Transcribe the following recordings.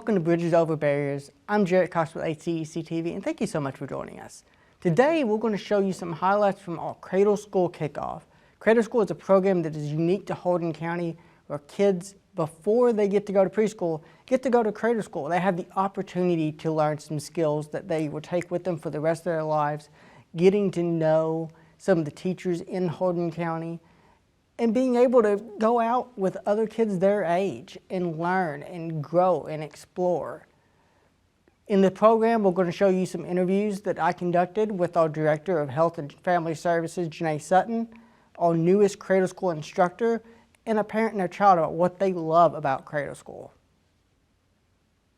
welcome to Bridges Over Barriers. I'm Jarrett Cox with HCEC-TV, and thank you so much for joining us. Today, we're going to show you some highlights from our Cradle School Kickoff. Cradle School is a program that is unique to Hardin County, where kids, before they get to go to preschool, get to go to Cradle School. They have the opportunity to learn some skills that they will take with them for the rest of their lives, getting to know some of the teachers in Hardin County, and being able to go out with other kids their age and learn and grow and explore. In the program, we're going to show you some interviews that I conducted with our Director of Health and Family Services, Janae Sutton, our newest Cradle School instructor, and a parent and their child about what they love about Cradle School.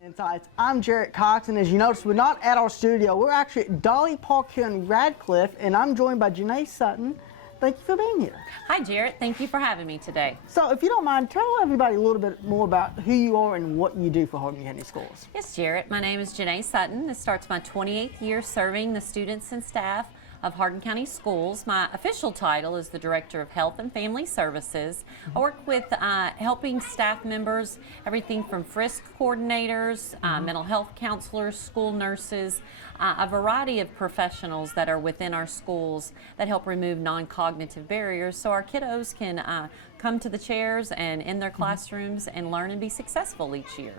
Insights. I'm Jarrett Cox, and as you notice, we're not at our studio. We're actually at Dolly Park here in Radcliffe, and I'm joined by Janae Sutton. Thank you for being here. Hi, Jarrett. Thank you for having me today. So, if you don't mind, tell everybody a little bit more about who you are and what you do for Hardin County Schools. Yes, Jarrett. My name is Janae Sutton. This starts my 28th year serving the students and staff of Hardin County Schools. My official title is the Director of Health and Family Services. I work with helping staff members, everything from FRISC coordinators, mental health counselors, school nurses, a variety of professionals that are within our schools that help remove non-cognitive barriers so our kiddos can come to the chairs and in their classrooms and learn and be successful each year.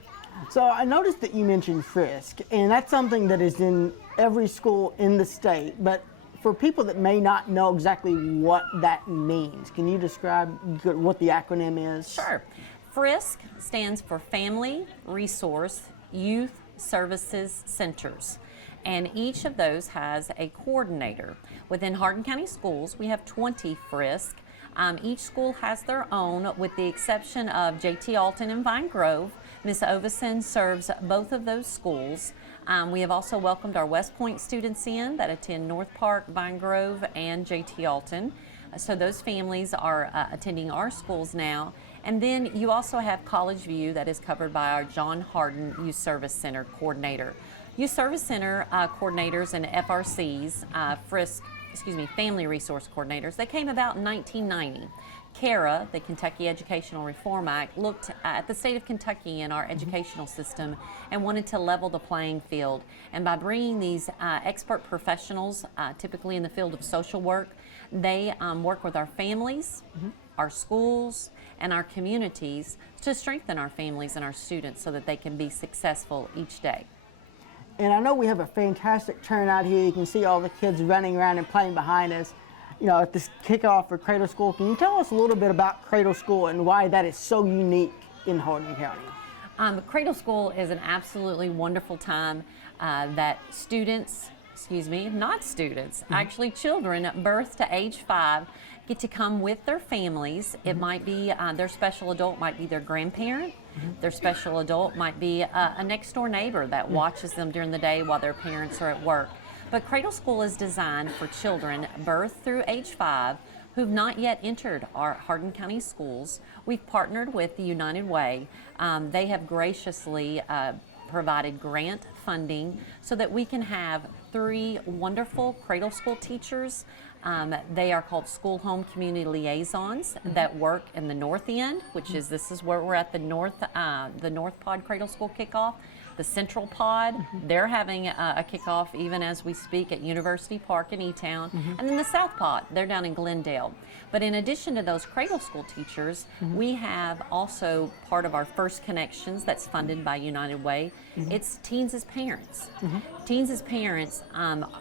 So I noticed that you mentioned FRISC, and that's something that is in every school in the state, but for people that may not know exactly what that means, can you describe what the acronym is? Sure. FRISC stands for Family Resource Youth Services Centers, and each of those has a coordinator. Within Hardin County Schools, we have 20 FRISC. Each school has their own, with the exception of J.T. Alton and Vine Grove. Ms. Ovison serves both of those schools. We have also welcomed our West Point students in that attend North Park, Vine Grove, and J.T. Alton. So those families are attending our schools now. And then you also have College View that is covered by our John Hardin Youth Service Center coordinator. Youth Service Center coordinators and FRCs, Family Resource Coordinators, they came about in 1990. CARA, the Kentucky Educational Reform Act, looked at the state of Kentucky and our educational system and wanted to level the playing field. And by bringing these expert professionals, typically in the field of social work, they work with our families, our schools, and our communities to strengthen our families and our students so that they can be successful each day. And I know we have a fantastic turnout here. You can see all the kids running around and playing behind us. You know, at this kickoff for Cradle School, can you tell us a little bit about Cradle School and why that is so unique in Hardin County? Cradle School is an absolutely wonderful time that actually children birth to age 5 get to come with their families. It might be their special adult, might be their grandparent. Their special adult might be a next door neighbor that watches them during the day while their parents are at work. But Cradle School is designed for children birth through age 5 who've not yet entered our Hardin County schools. We've partnered with the United Way. They have graciously provided grant funding so that we can have 3 wonderful Cradle School teachers. They are called School Home Community Liaisons that work in the North End, this is where we're at the North Pod Cradle School Kickoff. The Central Pod, they're having a kickoff even as we speak at University Park in E-Town. And then the South Pod, they're down in Glendale. But in addition to those Cradle School teachers, we have also part of our First Connections that's funded by United Way. It's Teens as Parents. Teens as Parents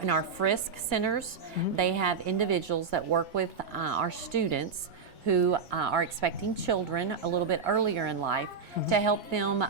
in our FRISC centers, they have individuals that work with our students who are expecting children a little bit earlier in life to help them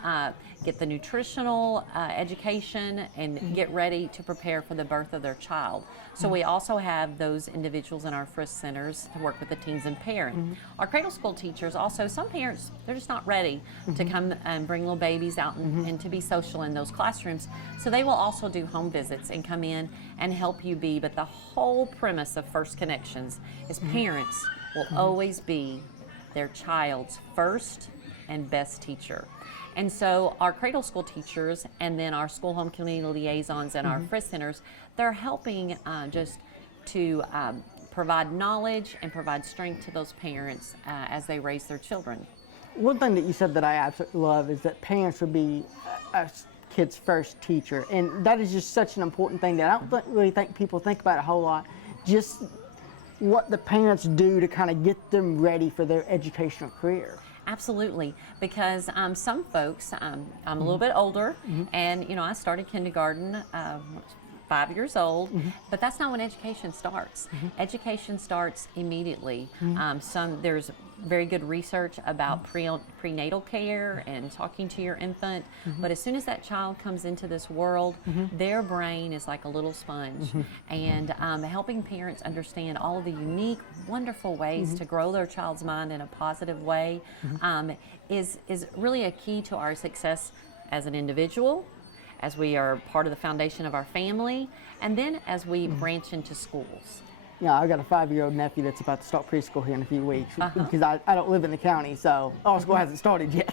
get the nutritional education and get ready to prepare for the birth of their child. So we also have those individuals in our FRISC centers to work with the teens and parent. Our Cradle School teachers also, some parents, they're just not ready to come and bring little babies out and to be social in those classrooms. So they will also do home visits and come in and help you be, but the whole premise of First Connections is parents will always be their child's first and best teacher. And so our Cradle School teachers and then our School Home Community Liaisons and our FRISC centers, they're helping just to provide knowledge and provide strength to those parents as they raise their children. One thing that you said that I absolutely love is that parents would be a kid's first teacher, and that is just such an important thing that I don't really think people think about a whole lot. Just what the parents do to kind of get them ready for their educational career. Absolutely, because some folks, I'm a little bit older, and I started kindergarten 5 years old, but that's not when education starts. Education starts immediately. There's very good research about prenatal care and talking to your infant, but as soon as that child comes into this world, their brain is like a little sponge, and helping parents understand all of the unique, wonderful ways to grow their child's mind in a positive way is really a key to our success as an individual, as we are part of the foundation of our family, and then as we branch into schools. Yeah, I've got a 5-year-old nephew that's about to start preschool here in a few weeks because I don't live in the county, so our school hasn't started yet.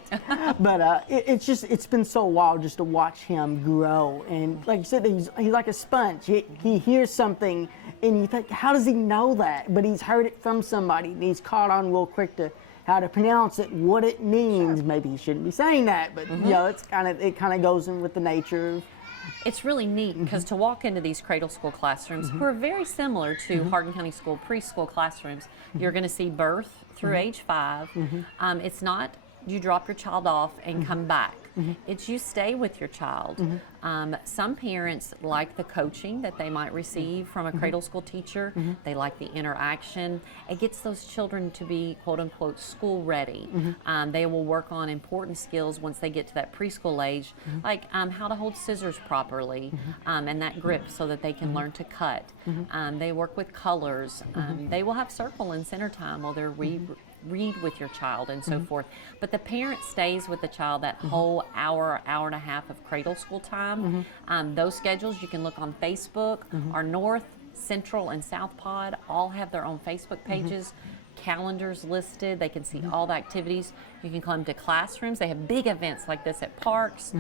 But it's been so wild just to watch him grow. And like you said, he's like a sponge. He hears something and you think, how does he know that? But he's heard it from somebody and he's caught on real quick to how to pronounce it, what it means. Sure. Maybe he shouldn't be saying that, but it kind of goes in with the nature of. It's really neat because to walk into these Cradle School classrooms, who are very similar to Hardin County School preschool classrooms, you're going to see birth through age 5. It's not you drop your child off and come back. It's you stay with your child. Some parents like the coaching that they might receive from a Cradle School teacher. They like the interaction. It gets those children to be quote unquote school ready. They will work on important skills once they get to that preschool age, like how to hold scissors properly and that grip so that they can learn to cut. They work with colors. They will have circle and center time while they're read with your child and so forth. But the parent stays with the child that whole hour and a half of Cradle School time. Those schedules you can look on Facebook. Our North, Central, and South Pod all have their own Facebook pages. Calendars listed. They can see all the activities. You can come to classrooms. They have big events like this at parks.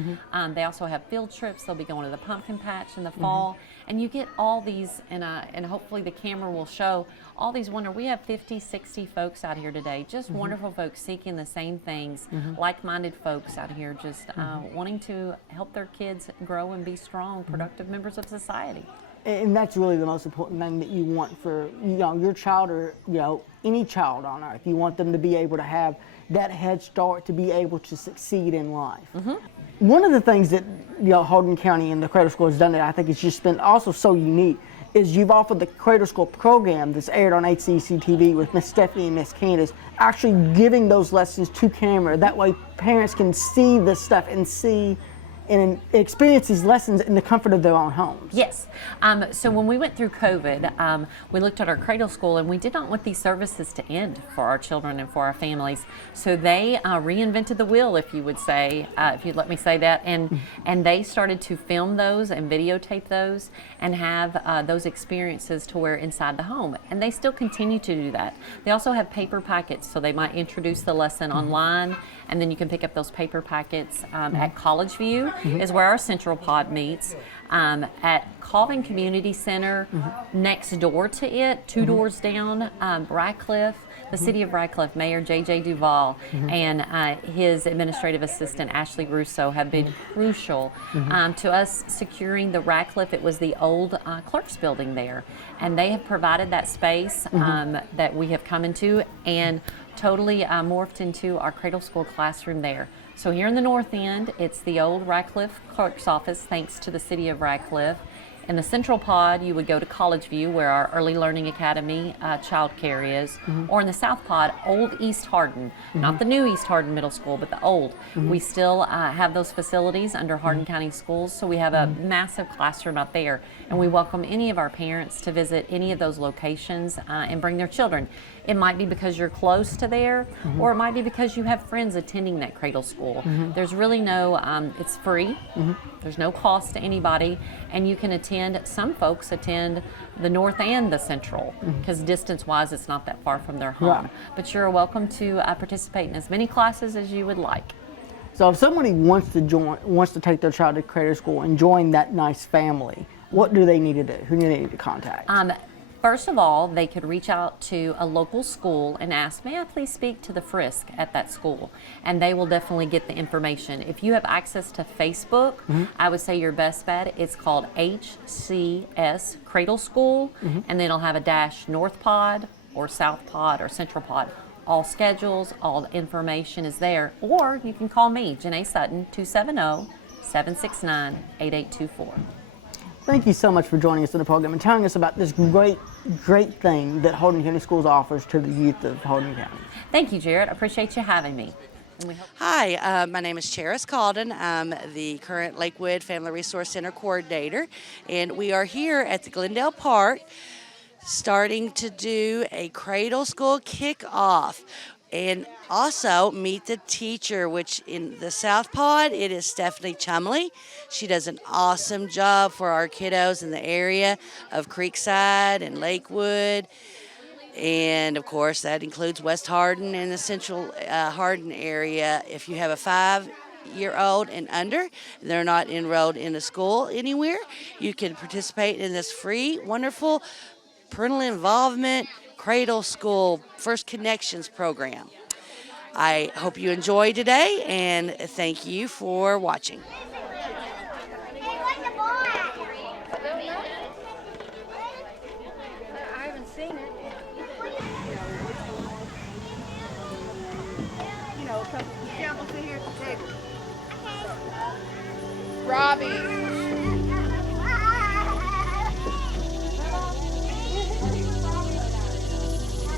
They also have field trips. They'll be going to the pumpkin patch in the fall. And you get all these, and hopefully the camera will show all these we have 50, 60 folks out here today, just wonderful folks seeking the same things, like-minded folks out here just wanting to help their kids grow and be strong, productive members of society. And that's really the most important thing that you want for your child or any child on earth. You want them to be able to have that head start to be able to succeed in life. One of the things that Hardin County and the Cradle School has done that I think has just been also so unique is you've offered the Cradle School program that's aired on HCEC-TV with Miss Stephanie and Miss Candace, actually giving those lessons to camera. That way parents can see this stuff and see and experience these lessons in the comfort of their own homes. Yes. So when we went through COVID, we looked at our Cradle School and we did not want these services to end for our children and for our families. So they reinvented the wheel, if you would say, if you'd let me say that, and they started to film those and videotape those and have those experiences to where inside the home. And they still continue to do that. They also have paper packets, so they might introduce the lesson online, and then you can pick up those paper packets at College View is where our central pod meets. At Colvin Community Center, next door to it, 2 doors down, Radcliffe, the city of Radcliffe, Mayor J.J. Duval and his administrative assistant Ashley Russo have been crucial to us securing the Radcliffe. It was the old clerk's building there, and they have provided that space that we have come into and totally morphed into our Cradle School classroom there. So here in the north end, it's the old Radcliffe clerk's office, thanks to the city of Radcliffe. In the central pod, you would go to College View, where our Early Learning Academy child care is, or in the south pod, old East Hardin, not the new East Hardin Middle School, but the old. We still have those facilities under Hardin County Schools, so we have a massive classroom out there, and we welcome any of our parents to visit any of those locations and bring their children. It might be because you're close to there, or it might be because you have friends attending that Cradle School. There's really no, it's free, there's no cost to anybody, and you can attend. Some folks attend the north and the central because distance-wise it's not that far from their home. Right. But you're welcome to participate in as many classes as you would like. So if somebody wants to take their child to Cradle School and join that nice family, what do they need to do? Who do they need to contact? First of all, they could reach out to a local school and ask, may I please speak to the Frisk at that school? And they will definitely get the information. If you have access to Facebook, I would say your best bet, it's called HCS Cradle School, and then it'll have a dash North Pod or South Pod or Central Pod. All schedules, all the information is there. Or you can call me, Janae Sutton, 270-769-8824. Thank you so much for joining us on the program and telling us about this great thing that Hardin County Schools offers to the youth of Hardin County. Thank you, Jared. I appreciate you having me. Hi, my name is Charis Caldon. I'm the current Lakewood Family Resource Center coordinator, and we are here at the Glendale Park starting to do a Cradle School kickoff. And also meet the teacher, which in the South Pod, it is Stephanie Chumley. She does an awesome job for our kiddos in the area of Creekside and Lakewood. And of course, that includes West Hardin and the central Hardin area. If you have a 5-year-old and under, they're not enrolled in a school anywhere, you can participate in this free, wonderful parental involvement Cradle School First Connections program. I hope you enjoy today, and thank you for watching. I haven't seen it. You know, come sit here at the table. Robbie.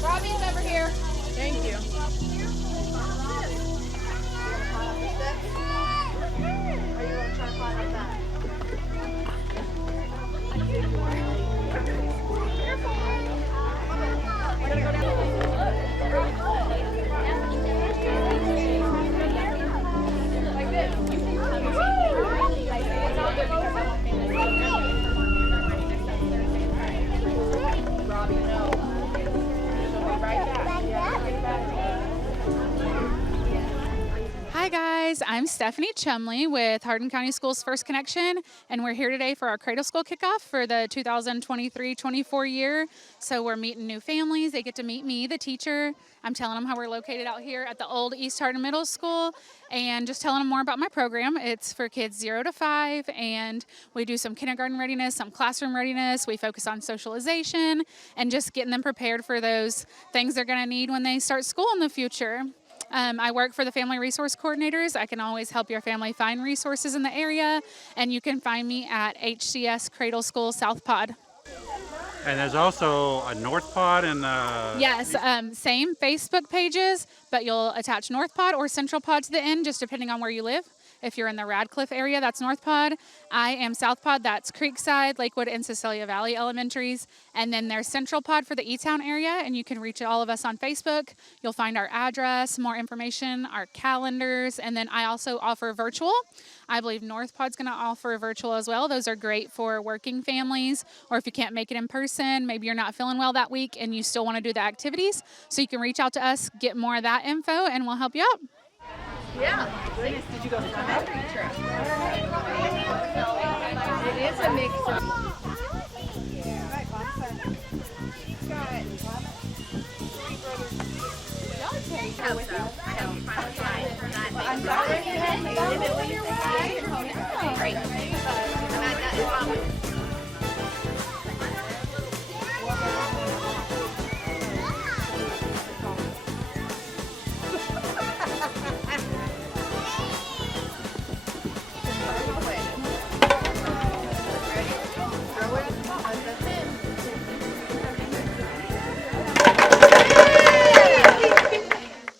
Robbie's over here. Thank you. Are you going to try to climb up that? Like this. Robbie, no. Hi guys, I'm Stephanie Chumley with Hardin County Schools First Connection, and we're here today for our Cradle School kickoff for the 2023-24 year. So we're meeting new families. They get to meet me, the teacher. I'm telling them how we're located out here at the old East Hardin Middle School and just telling them more about my program. It's for kids 0 to 5, and we do some kindergarten readiness, some classroom readiness. We focus on socialization and just getting them prepared for those things they're going to need when they start school in the future. I work for the Family Resource Coordinators. I can always help your family find resources in the area, and you can find me at HCS Cradle School South Pod. And there's also a North Pod and Yes, same Facebook pages, but you'll attach North Pod or Central Pod to the end, just depending on where you live. If you're in the Radcliffe area, that's North Pod. I am South Pod, that's Creekside, Lakewood, and Cecilia Valley Elementaries. And then there's Central Pod for the E-Town area, and you can reach all of us on Facebook. You'll find our address, more information, our calendars, and then I also offer virtual. I believe North Pod's going to offer virtual as well. Those are great for working families, or if you can't make it in person, maybe you're not feeling well that week and you still want to do the activities. So you can reach out to us, get more of that info, and we'll help you out. Yeah. Did you go to the country trip? It is a mix of...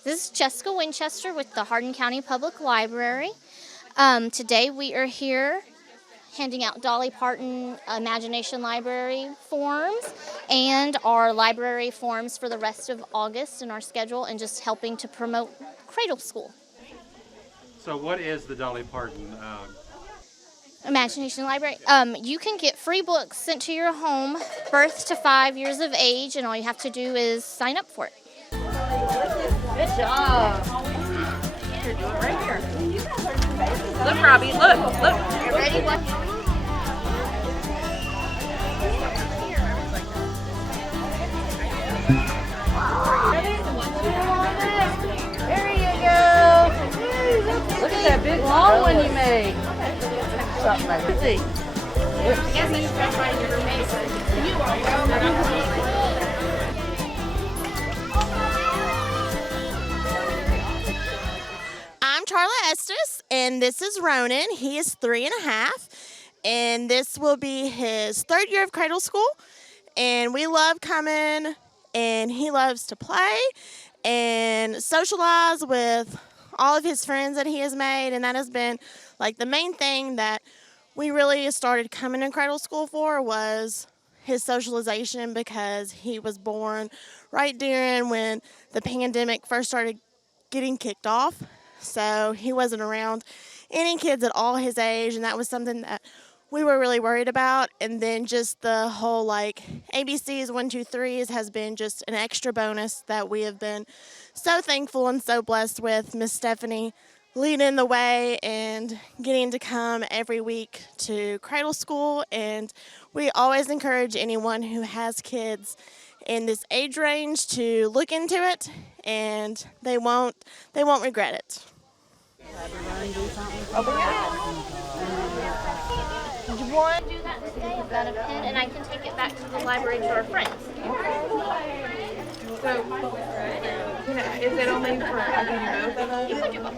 This is Jessica Winchester with the Hardin County Public Library. Today we are here handing out Dolly Parton Imagination Library forms and our library forms for the rest of August in our schedule, and just helping to promote Cradle School. So what is the Dolly Parton? Imagination Library. You can get free books sent to your home, birth to 5 years of age, and all you have to do is sign up for it. Good job. Here, do it right here. Look, Robbie, look. You ready? Watch. There you go. Look at that big long one you made. Let's see. I'm Charla Estes, and this is Ronan. He is 3.5, and this will be his 3rd year of Cradle School. And we love coming, and he loves to play and socialize with all of his friends that he has made, and that has been like the main thing that we really started coming to Cradle School for was his socialization, because he was born right during when the pandemic first started getting kicked off. So he wasn't around any kids at all his age, and that was something that we were really worried about. And then just the whole like ABCs 1, 2, 3s has been just an extra bonus that we have been so thankful and so blessed with Miss Stephanie leading the way and getting to come every week to Cradle School. And we always encourage anyone who has kids in this age range to look into it, and they won't regret it. Did you want to do that today? I've got a pen, and I can take it back to the library to our friends. So, is it only for, I can do both of those? You can do both.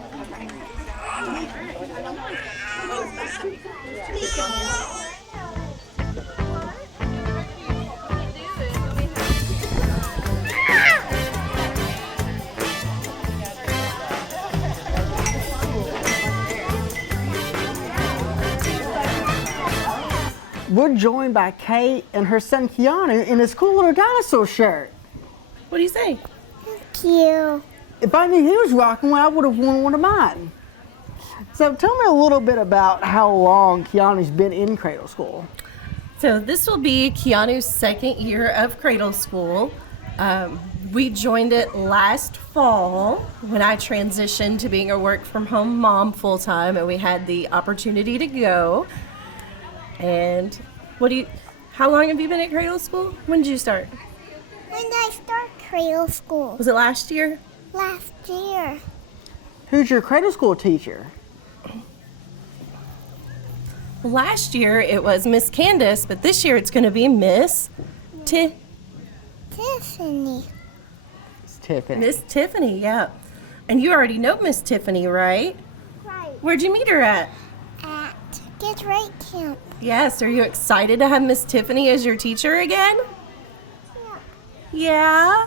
We're joined by Kate and her son Keanu in his cool little dinosaur shirt. What do you say? Cute. If I knew he was rocking one, I would have worn one of mine. So tell me a little bit about how long Keanu's been in Cradle School. So this will be Keanu's 2nd year of Cradle School. We joined it last fall when I transitioned to being a work-from-home mom full-time, and we had the opportunity to go. And how long have you been at Cradle School? When did you start? When did I start Cradle School? Was it last year? Last year. Who's your Cradle School teacher? Last year it was Miss Candace, but this year it's going to be Miss Tiffany. It's Tiffany. Miss Tiffany, yeah. And you already know Miss Tiffany, right? Right. Where'd you meet her at? At Get Right Camp. Yes, are you excited to have Miss Tiffany as your teacher again? Yeah?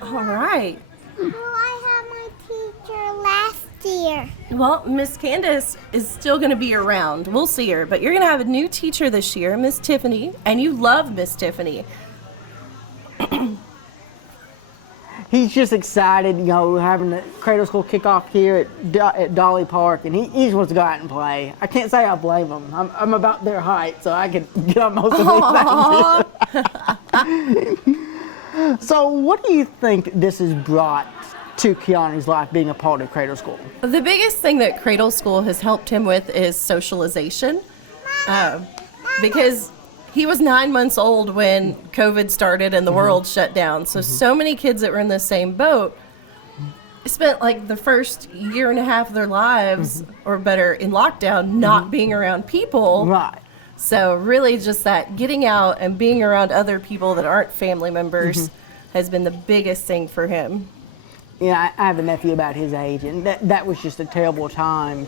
All right. Well, I had my teacher last year. Well, Miss Candace is still going to be around. We'll see her, but you're going to have a new teacher this year, Miss Tiffany, and you love Miss Tiffany. He's just excited, having the Cradle School kickoff here at Dolly Park, and he just wants to go out and play. I can't say I blame him. I'm about their height, so I can get on most of these things. So what do you think this has brought to Keanu's life, being a part of Cradle School? The biggest thing that Cradle School has helped him with is socialization, because he was 9 months old when COVID started and the world shut down. So many kids that were in the same boat spent like the first year and a half of their lives or better in lockdown not being around people. Right. So really just that getting out and being around other people that aren't family members has been the biggest thing for him. Yeah, I have a nephew about his age, and that was just a terrible time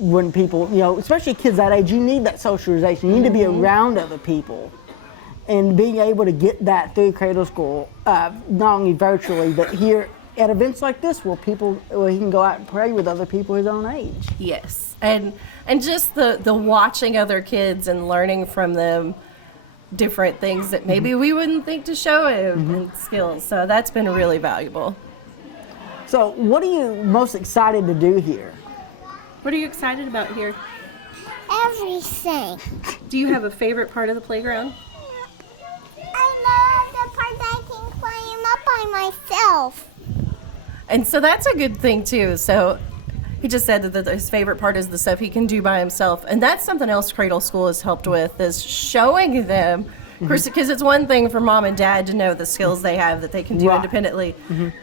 when people, especially kids that age, you need that socialization. You need to be around other people. And being able to get that through Cradle School, not only virtually, but here at events like this where he can go out and play with other people his own age. Yes, and just the watching other kids and learning from them different things that maybe we wouldn't think to show him and skills. So that's been really valuable. So what are you most excited to do here? What are you excited about here? Everything. Do you have a favorite part of the playground? I love the part that I can climb up by myself. And so that's a good thing too. So he just said that his favorite part is the stuff he can do by himself. And that's something else Cradle School has helped with, is showing them Of course, because it's one thing for mom and dad to know the skills they have that they can do Right. independently,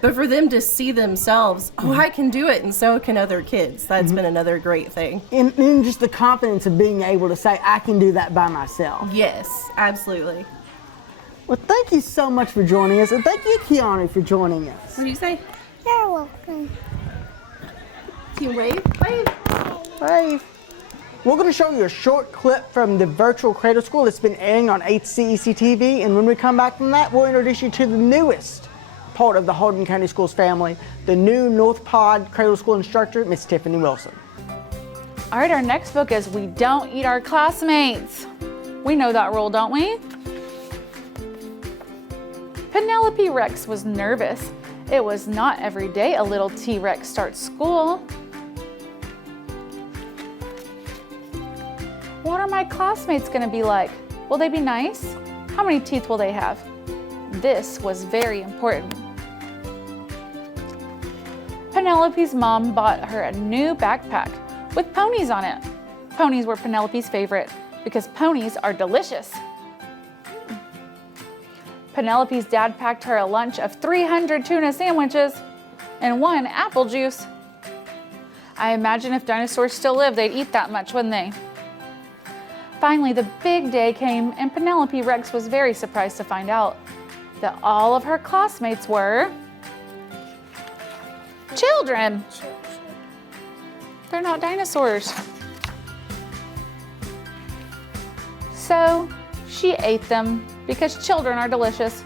but for them to see themselves, oh, I can do it, and so can other kids. That's been another great thing. And just the confidence of being able to say, I can do that by myself. Yes, absolutely. Well, thank you so much for joining us, and thank you, Keanu, for joining us. What do you say? You're welcome. Can you wave? Wave. Wave. We're going to show you a short clip from the virtual Cradle School that's been airing on HCEC-TV, and when we come back from that, we'll introduce you to the newest part of the Hardin County Schools family, the new North Pod Cradle School instructor, Miss Tiffany Wilson. All right, our next book is We Don't Eat Our Classmates. We know that rule, don't we? Penelope Rex was nervous. It was not every day a little T-Rex starts school. What are my classmates going to be like? Will they be nice? How many teeth will they have? This was very important. Penelope's mom bought her a new backpack with ponies on it. Ponies were Penelope's favorite because ponies are delicious. Penelope's dad packed her a lunch of 300 tuna sandwiches and 1 apple juice. I imagine if dinosaurs still lived, they'd eat that much, wouldn't they? Finally, the big day came, and Penelope Rex was very surprised to find out that all of her classmates were children. They're not dinosaurs. So she ate them because children are delicious.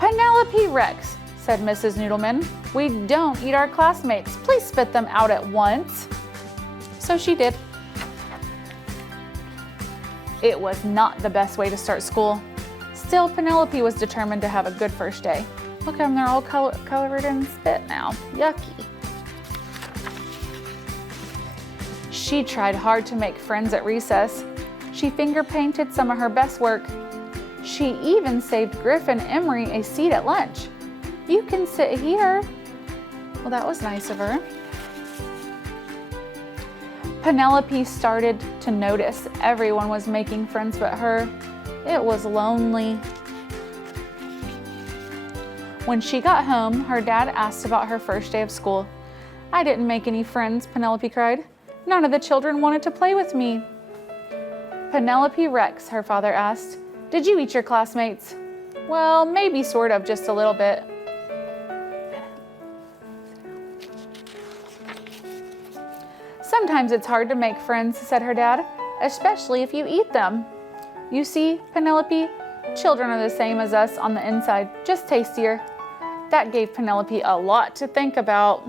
Penelope Rex, said Mrs. Noodleman, we don't eat our classmates. Please spit them out at once. So she did. It was not the best way to start school. Still, Penelope was determined to have a good first day. Look at them, they're all covered in spit now. Yucky. She tried hard to make friends at recess. She finger painted some of her best work. She even saved Griff and Emery a seat at lunch. You can sit here. Well, that was nice of her. Penelope started to notice everyone was making friends but her. It was lonely. When she got home, her dad asked about her first day of school. I didn't make any friends, Penelope cried. None of the children wanted to play with me. Penelope Rex, her father asked, did you eat your classmates? Well, maybe sort of, just a little bit. Sometimes it's hard to make friends, said her dad, especially if you eat them. You see, Penelope, children are the same as us on the inside, just tastier. That gave Penelope a lot to think about.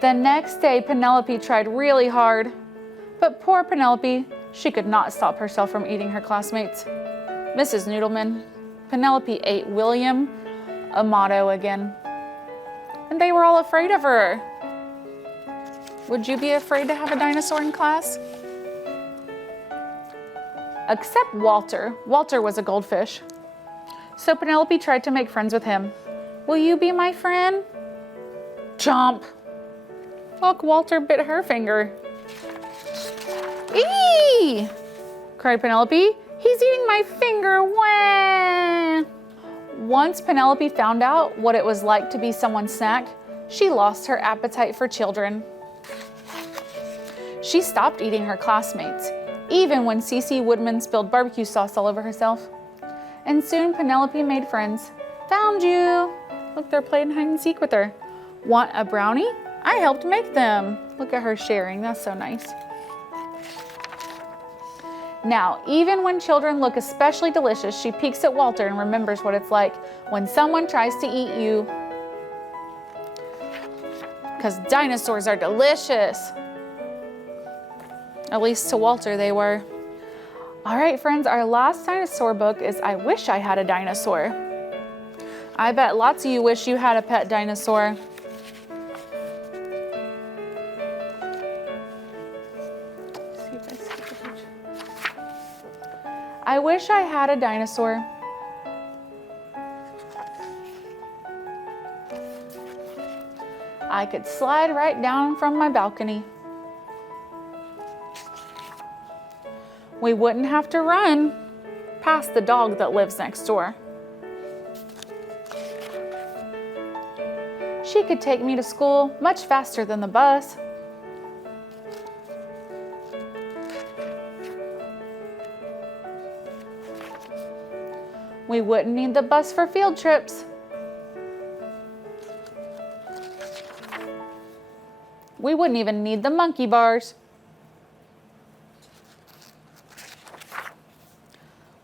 The next day, Penelope tried really hard. But poor Penelope, she could not stop herself from eating her classmates. Mrs. Noodleman, Penelope ate William Amato again. And they were all afraid of her. Would you be afraid to have a dinosaur in class? Except Walter. Walter was a goldfish. So Penelope tried to make friends with him. Will you be my friend? Chomp. Look, Walter bit her finger. Eee! Cried Penelope. He's eating my finger. Wah! Once Penelope found out what it was like to be someone's snack, she lost her appetite for children. She stopped eating her classmates, even when Cece Woodman spilled barbecue sauce all over herself. And soon Penelope made friends. Found you! Look, they're playing hide and seek with her. Want a brownie? I helped make them. Look at her sharing, that's so nice. Now, even when children look especially delicious, she peeks at Walter and remembers what it's like when someone tries to eat you. Because dinosaurs are delicious. At least to Walter they were. All right, friends, our last dinosaur book is I Wish I Had a Dinosaur. I bet lots of you wish you had a pet dinosaur. I wish I had a dinosaur. I could slide right down from my balcony. We wouldn't have to run past the dog that lives next door. She could take me to school much faster than the bus. We wouldn't need the bus for field trips. We wouldn't even need the monkey bars.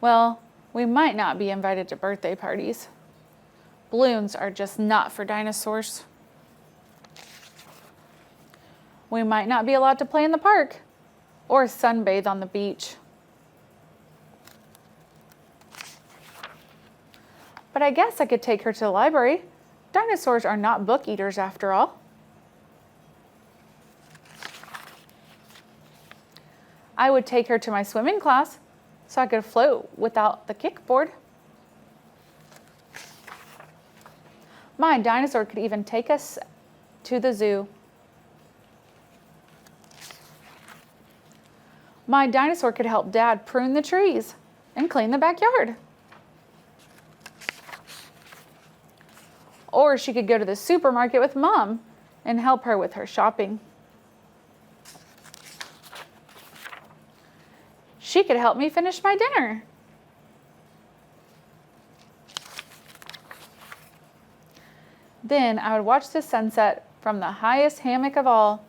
Well, we might not be invited to birthday parties. Balloons are just not for dinosaurs. We might not be allowed to play in the park or sunbathe on the beach. But I guess I could take her to the library. Dinosaurs are not book eaters after all. I would take her to my swimming class so I could float without the kickboard. My dinosaur could even take us to the zoo. My dinosaur could help Dad prune the trees and clean the backyard. Or she could go to the supermarket with Mom and help her with her shopping. She could help me finish my dinner. Then I would watch the sunset from the highest hammock of all.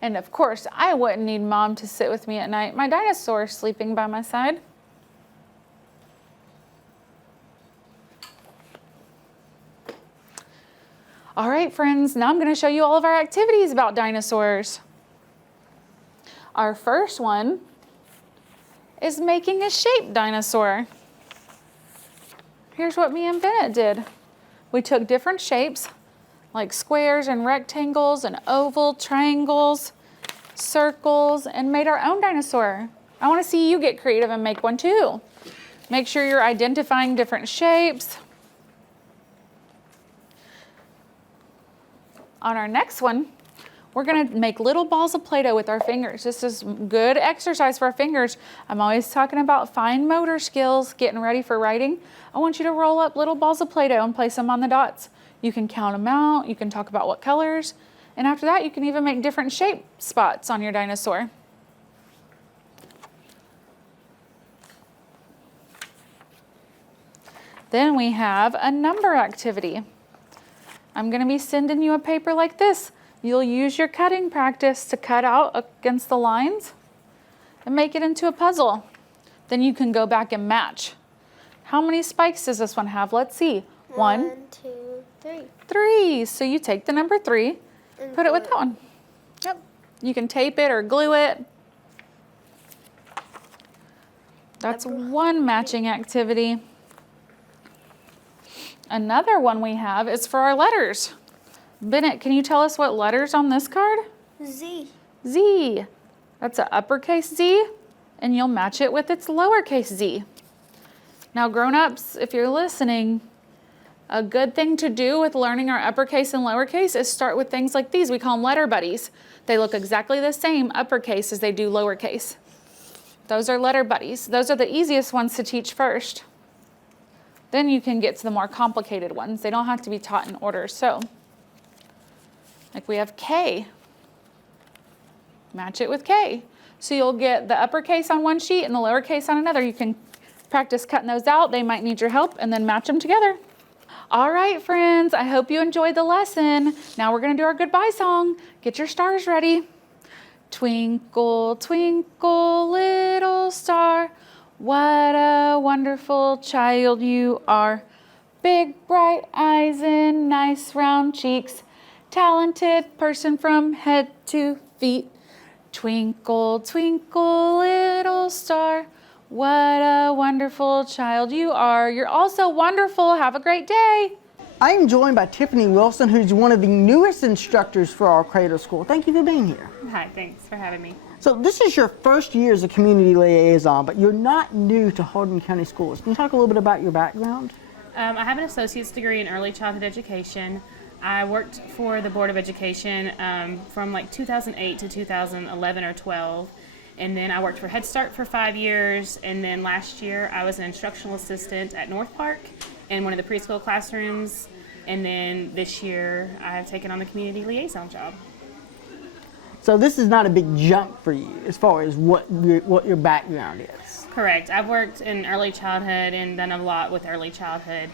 And of course, I wouldn't need Mom to sit with me at night. My dinosaur is sleeping by my side. All right, friends, now I'm going to show you all of our activities about dinosaurs. Our first one is making a shaped dinosaur. Here's what me and Bennett did. We took different shapes, like squares and rectangles and oval, triangles, circles, and made our own dinosaur. I want to see you get creative and make one too. Make sure you're identifying different shapes. On our next one, we're gonna make little balls of Play-Doh with our fingers. This is good exercise for our fingers. I'm always talking about fine motor skills, getting ready for writing. I want you to roll up little balls of Play-Doh and place them on the dots. You can count them out, you can talk about what colors, and after that, you can even make different shape spots on your dinosaur. Then we have a number activity. I'm going to be sending you a paper like this. You'll use your cutting practice to cut out against the lines and make it into a puzzle. Then you can go back and match. How many spikes does this one have? Let's see. 1, 2, 3. 3. So you take the number 3, put it with that one. Yep. You can tape it or glue it. That's one matching activity. Another one we have is for our letters. Bennett, can you tell us what letters on this card? Z. Z. That's an uppercase Z, and you'll match it with its lowercase z. Now, grown-ups, if you're listening, a good thing to do with learning our uppercase and lowercase is start with things like these. We call them letter buddies. They look exactly the same uppercase as they do lowercase. Those are letter buddies. Those are the easiest ones to teach first. Then you can get to the more complicated ones. They don't have to be taught in order. So, like we have K. Match it with K. So you'll get the uppercase on one sheet and the lowercase on another. You can practice cutting those out. They might need your help, and then match them together. All right, friends, I hope you enjoyed the lesson. Now we're going to do our goodbye song. Get your stars ready. Twinkle, twinkle, little star, what a wonderful child you are. Big bright eyes and nice round cheeks, talented person from head to feet. Twinkle, twinkle, little star, what a wonderful child you are. You're also wonderful. Have a great day. I am joined by Tiffany Wilson, who's one of the newest instructors for our Cradle School. Thank you for being here. Hi, thanks for having me. So this is your first year as a community liaison, but you're not new to Hardin County Schools. Can you talk a little bit about your background? I have an associate's degree in early childhood education. I worked for the Board of Education from like 2008 to 2011 or 12. And then I worked for Head Start for 5 years. And then last year I was an instructional assistant at North Park in one of the preschool classrooms. And then this year I have taken on the community liaison job. So this is not a big jump for you as far as what your background is. Correct. I've worked in early childhood and done a lot with early childhood.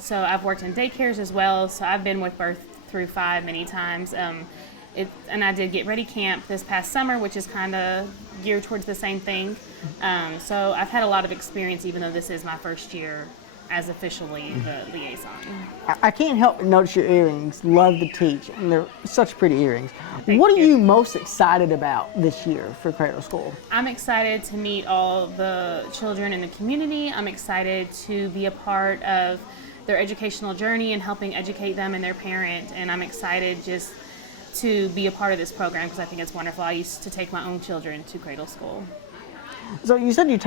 So I've worked in daycares as well. So I've been with birth through 5 many times. And I did Get Ready Camp this past summer, which is kind of geared towards the same thing. So I've had a lot of experience, even though this is my first year as officially the liaison. I can't help but notice your earrings. Love to teach, and they're such pretty earrings. Thank What are you. you most excited about this year for Cradle School? I'm excited to meet all the children in the community. I'm excited to be a part of their educational journey and helping educate them and their parent. And I'm excited just to be a part of this program because I think it's wonderful. I used to take my own children to Cradle School. So you said you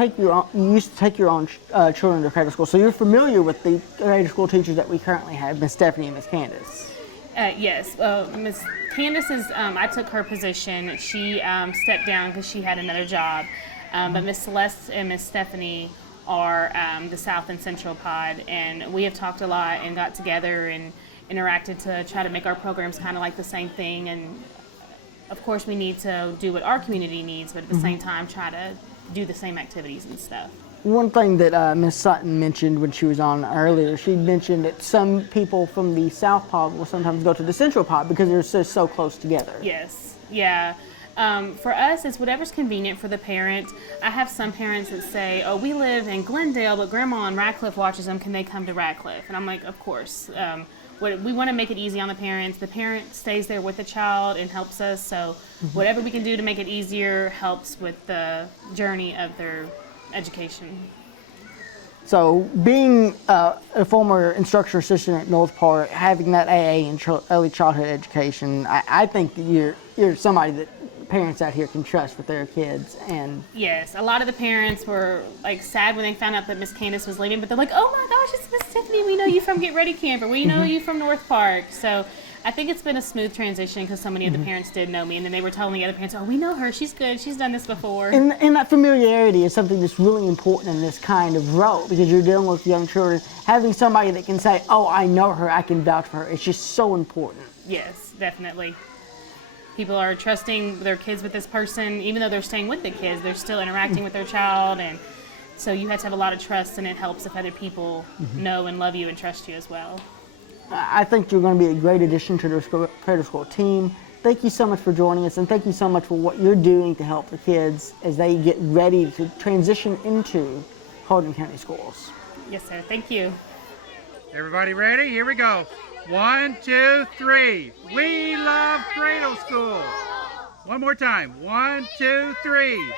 used to take your own children to Cradle School, so you're familiar with the Cradle School teachers that we currently have, Miss Stephanie and Miss Candace. Yes, Miss Candace is, I took her position. She stepped down because she had another job. But Miss Celeste and Miss Stephanie are the South and Central pod, and we have talked a lot and got together and interacted to try to make our programs kind of like the same thing. And of course we need to do what our community needs, but at the same time try to do the same activities and stuff. One thing that Miss Sutton mentioned when she was on earlier, she mentioned that some people from the South pod will sometimes go to the Central pod because they're so close together. Yes, yeah. For us, it's whatever's convenient for the parent. I have some parents that say, oh, we live in Glendale, but Grandma in Radcliffe watches them. Can they come to Radcliffe? And I'm like, of course. We want to make it easy on the parents. The parent stays there with the child and helps us. So whatever we can do to make it easier helps with the journey of their education. So being a former instructor assistant at North Park, having that AA in early childhood education, I think that you're somebody that parents out here can trust with their kids. And yes, a lot of the parents were like sad when they found out that Miss Candace was leaving, but they're like, oh my gosh, it's Miss Tiffany. We know you from Get Ready Camp, or we know you from North Park. So I think it's been a smooth transition because so many of the parents did know me, and then they were telling the other parents, oh, we know her, she's good, she's done this before. And that familiarity is something that's really important in this kind of role because you're dealing with young children. Having somebody that can say, oh, I know her, I can vouch for her, it's just so important. Yes, definitely. People are trusting their kids with this person, even though they're staying with the kids, they're still interacting with their child, and so you have to have a lot of trust, and it helps if other people know and love you and trust you as well. I think you're going to be a great addition to the Cradle School team. Thank you so much for joining us, and thank you so much for what you're doing to help the kids as they get ready to transition into Hardin County schools. Yes, sir. Thank you. Everybody ready? Here we go. 1, 2, 3. We love Cradle School. One more time. 1, 2, 3.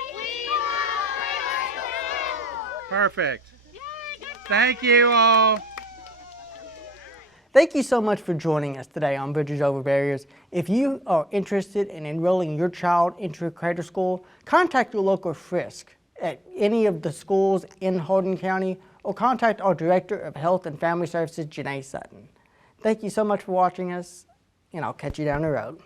Perfect. Thank you all. Thank you so much for joining us today on Bridges Over Barriers. If you are interested in enrolling your child into a Cradle School, contact your local Frisk at any of the schools in Hardin County or contact our Director of Health and Family Services, Janae Sutton. Thank you so much for watching us, and I'll catch you down the road.